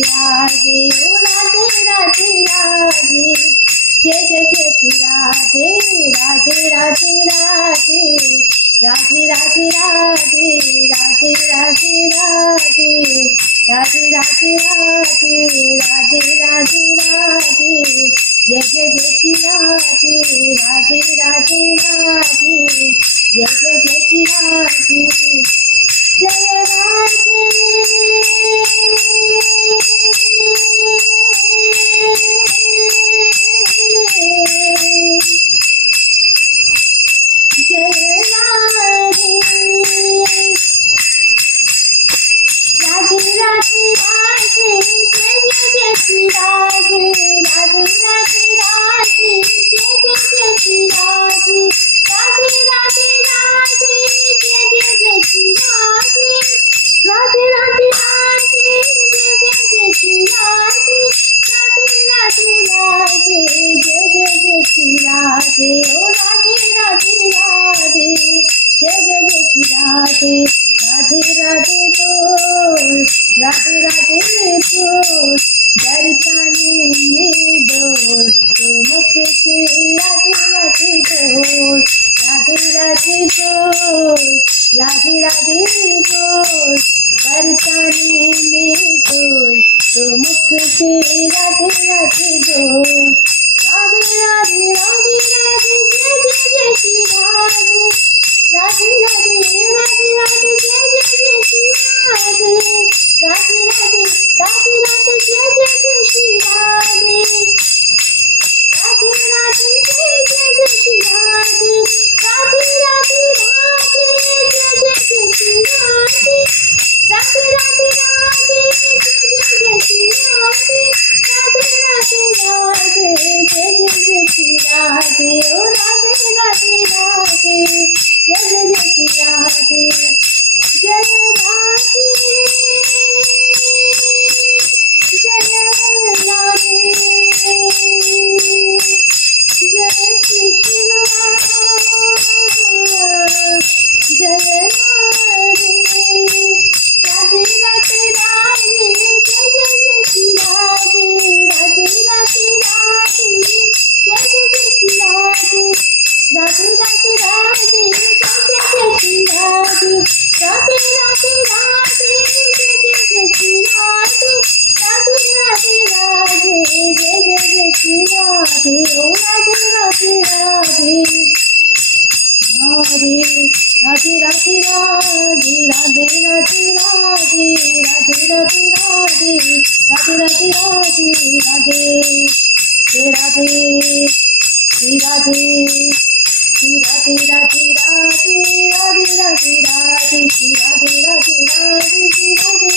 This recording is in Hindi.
राधे ओ राधे राधे राधे जय जय जय श्री राधे राधे राधे राधे राधे राधे राधे राधे राधे राधे राधे राधे राधे राधे राधे राधे जय जय जय श्री राधे राधे राधे राधे जय जय जय श्री राधे जय राधे जय राधे राधे राधे राधे जय जय जय श्री राधे राधे राधे राधे जय जय जय श्री राधे राधे राधे राधे जय जय जय श्री राधे राधे राधे राधे जय जय जय श्री राधे राधे राधे राधे जय जय जय श्री राधे ओ राधे राधे राधे जय जय जय श्री राधे राधे राधे बोल राधे राधे बोल दर्शनी में डोल तो मुख से राधे राधे बोल राधे राधे बोल राधे राधे बोल दर्शनी में डोल तो मुख से राधे राधे बोल राधे राधे राधे राधे जय जय जय श्री राधे राधे राधे राधे राधे जय जय जय श्री राधे राधे राधे राधे राधे जय जय जय श्री राधे राधे राधे जय जय जय श्री राधे राधे राधे राधे जय जय जय श्री राधे राधे राधे राधे जय जय जय श्री राधे राधे राधे राधे जय जय जय श्री राधे ओ राधे राधे राधे जय जय जय श्री राधे जय राधे जय राधे जय कृष्ण जय राधे राधे राधे राधे जय जय जय श्री राधे राधे राधे राधे जय जय जय श्री राधे राधे राधे राधे जय जय जय श्री राधे राधे राधे राधे जय जय जय श्री राधे राधे राधे राधे जय जय जय श्री राधे ओ राधे राधे राधे राधे राधे राधे राधे राधे राधे राधे राधे राधे राधे राधे राधे राधे जय राधे श्री राधे श्री राधे राधे राधे राधे राधे राधे श्री राधे राधे राधे श्री राधे